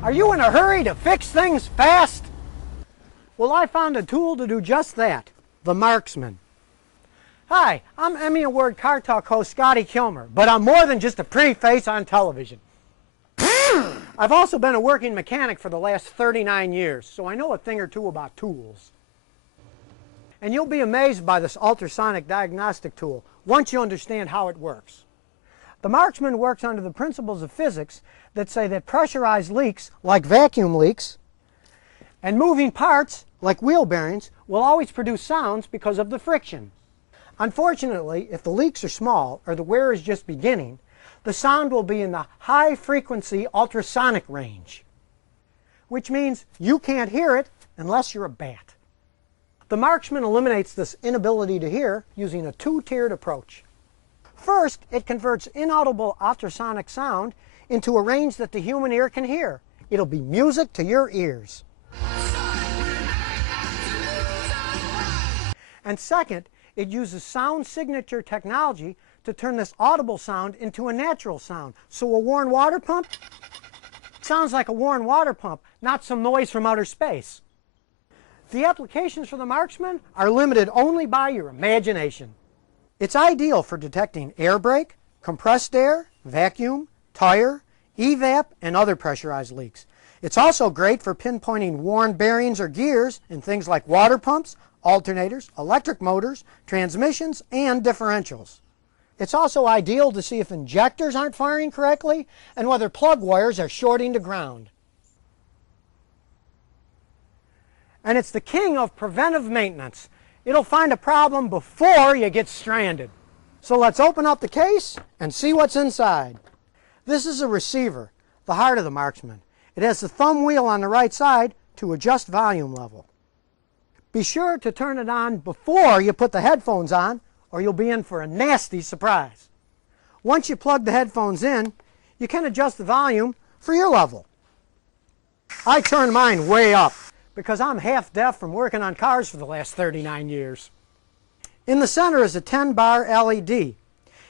Are you in a hurry to fix things fast? Well, I found a tool to do just that, the MarksMan. Hi, I'm Emmy Award Car Talk host Scotty Kilmer, but I'm more than just a pretty face on television. I've also been a working mechanic for the last 39 years, so I know a thing or two about tools. And you'll be amazed by this ultrasonic diagnostic tool once you understand how it works. The MarksMan works under the principles of physics that say that pressurized leaks, like vacuum leaks, and moving parts, like wheel bearings, will always produce sounds because of the friction. Unfortunately, if the leaks are small or the wear is just beginning, the sound will be in the high-frequency ultrasonic range, which means you can't hear it unless you're a bat. The MarksMan eliminates this inability to hear using a two-tiered approach. First, it converts inaudible ultrasonic sound into a range that the human ear can hear. It'll be music to your ears. And second, it uses sound signature technology to turn this audible sound into a natural sound. So a worn water pump sounds like a worn water pump, not some noise from outer space. The applications for the MarksMan are limited only by your imagination. It's ideal for detecting air brake, compressed air, vacuum, tire, evap, and other pressurized leaks. It's also great for pinpointing worn bearings or gears in things like water pumps, alternators, electric motors, transmissions, and differentials. It's also ideal to see if injectors aren't firing correctly and whether plug wires are shorting to ground. And it's the king of preventive maintenance. It'll find a problem before you get stranded. So let's open up the case and see what's inside. This is a receiver, the heart of the MarksMan. It has the thumb wheel on the right side to adjust volume level. Be sure to turn it on before you put the headphones on, or you'll be in for a nasty surprise. Once you plug the headphones in, you can adjust the volume for your level. I turn mine way up because I'm half deaf from working on cars for the last 39 years. In the center is a 10-bar LED.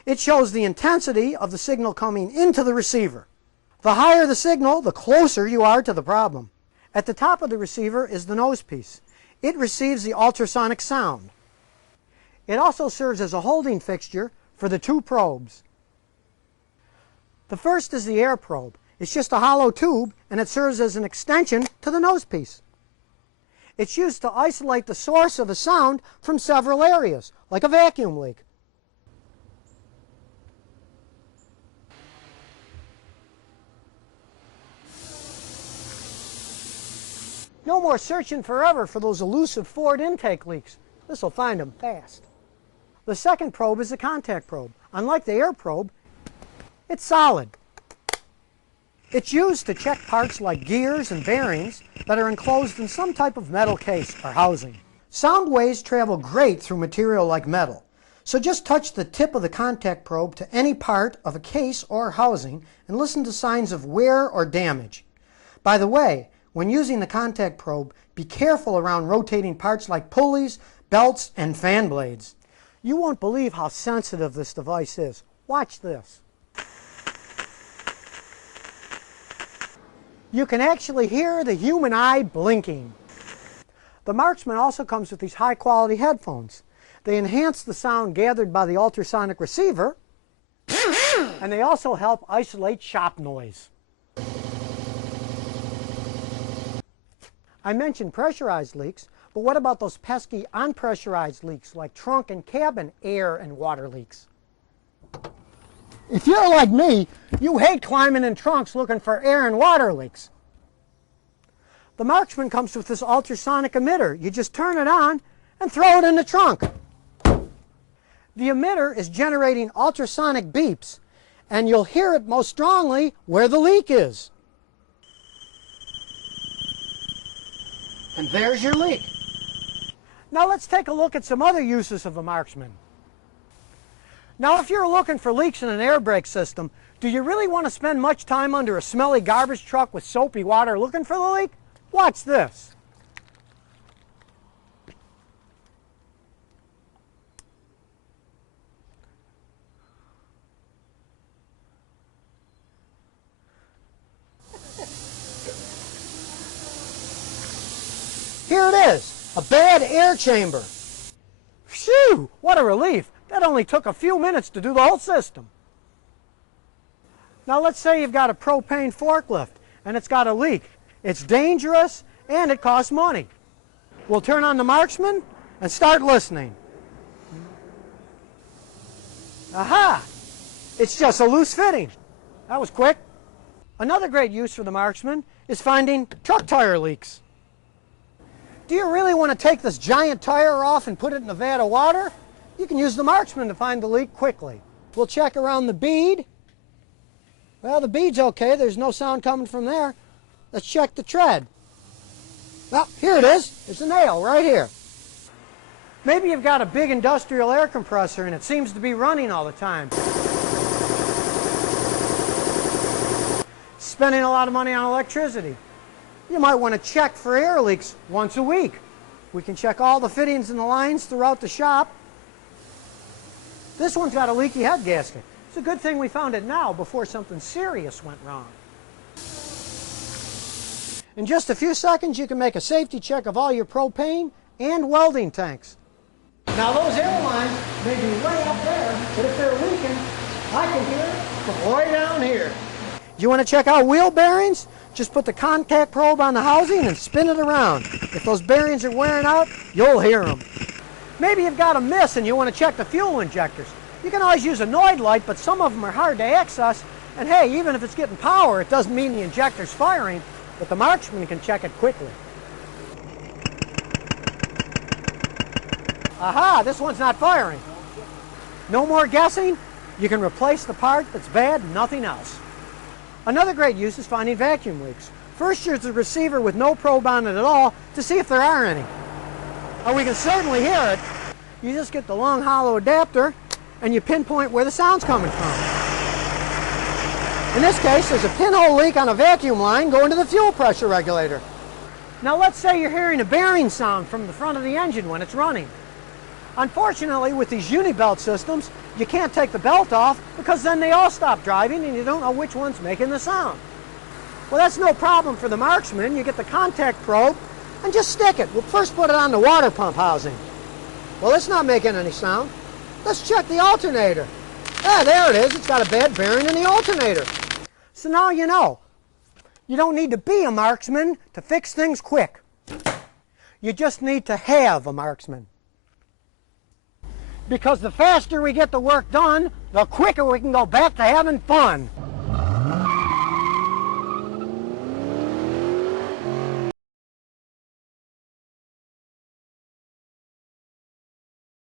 It shows the intensity of the signal coming into the receiver. The higher the signal, the closer you are to the problem. At the top of the receiver is the nose piece. It receives the ultrasonic sound. It also serves as a holding fixture for the two probes. The first is the air probe. It's just a hollow tube, and it serves as an extension to the nose piece. It's used to isolate the source of the sound from several areas, like a vacuum leak. No more searching forever for those elusive Ford intake leaks. This will find them fast. The second probe is the contact probe. Unlike the air probe, it's solid. It's used to check parts like gears and bearings that are enclosed in some type of metal case or housing. Sound waves travel great through material like metal, so just touch the tip of the contact probe to any part of a case or housing and listen to signs of wear or damage. By the way, when using the contact probe, be careful around rotating parts like pulleys, belts, and fan blades. You won't believe how sensitive this device is. Watch this. You can actually hear the human eye blinking. The MarksMan also comes with these high-quality headphones. They enhance the sound gathered by the ultrasonic receiver, and they also help isolate shop noise. I mentioned pressurized leaks, but what about those pesky unpressurized leaks like trunk and cabin air and water leaks? If you're like me, you hate climbing in trunks looking for air and water leaks. The MarksMan comes with this ultrasonic emitter. You just turn it on and throw it in the trunk. The emitter is generating ultrasonic beeps, and you'll hear it most strongly where the leak is. And there's your leak. Now let's take a look at some other uses of the MarksMan. Now if you're looking for leaks in an air brake system, do you really want to spend much time under a smelly garbage truck with soapy water looking for the leak? Watch this. Here it is, a bad air chamber. Phew, what a relief. That only took a few minutes to do the whole system. Now let's say you've got a propane forklift and it's got a leak. It's dangerous and it costs money. We'll turn on the MarksMan and start listening. Aha! It's just a loose fitting. That was quick. Another great use for the MarksMan is finding truck tire leaks. Do you really want to take this giant tire off and put it in a vat of water? You can use the MarksMan to find the leak quickly. We'll check around the bead. Well, the bead's okay. There's no sound coming from there. Let's check the tread. Well, here it is. There's a nail right here. Maybe you've got a big industrial air compressor and it seems to be running all the time. Spending a lot of money on electricity. You might want to check for air leaks once a week. We can check all the fittings and the lines throughout the shop. This one's got a leaky head gasket. It's a good thing we found it now before something serious went wrong. In just a few seconds, you can make a safety check of all your propane and welding tanks. Now those air lines may be way up there, but if they're leaking, I can hear it from way down here. You want to check out wheel bearings? Just put the contact probe on the housing and spin it around. If those bearings are wearing out, you'll hear them. Maybe you've got a miss and you want to check the fuel injectors. You can always use a Noid light, but some of them are hard to access. And hey, even if it's getting power, it doesn't mean the injector's firing, but the MarksMan can check it quickly. Aha, this one's not firing. No more guessing. You can replace the part that's bad, nothing else. Another great use is finding vacuum leaks. First, use the receiver with no probe on it at all to see if there are any. Oh, we can certainly hear it. You just get the long hollow adapter and you pinpoint where the sound's coming from. In this case, there's a pinhole leak on a vacuum line going to the fuel pressure regulator. Now let's say you're hearing a bearing sound from the front of the engine when it's running. Unfortunately, with these uni-belt systems, you can't take the belt off because then they all stop driving and you don't know which one's making the sound. Well, that's no problem for the MarksMan. You get the contact probe and just stick it. We'll first put it on the water pump housing. Well, it's not making any sound. Let's check the alternator. Ah, there it is. It's got a bad bearing in the alternator. So now you know. You don't need to be a MarksMan to fix things quick. You just need to have a MarksMan. Because the faster we get the work done, the quicker we can go back to having fun.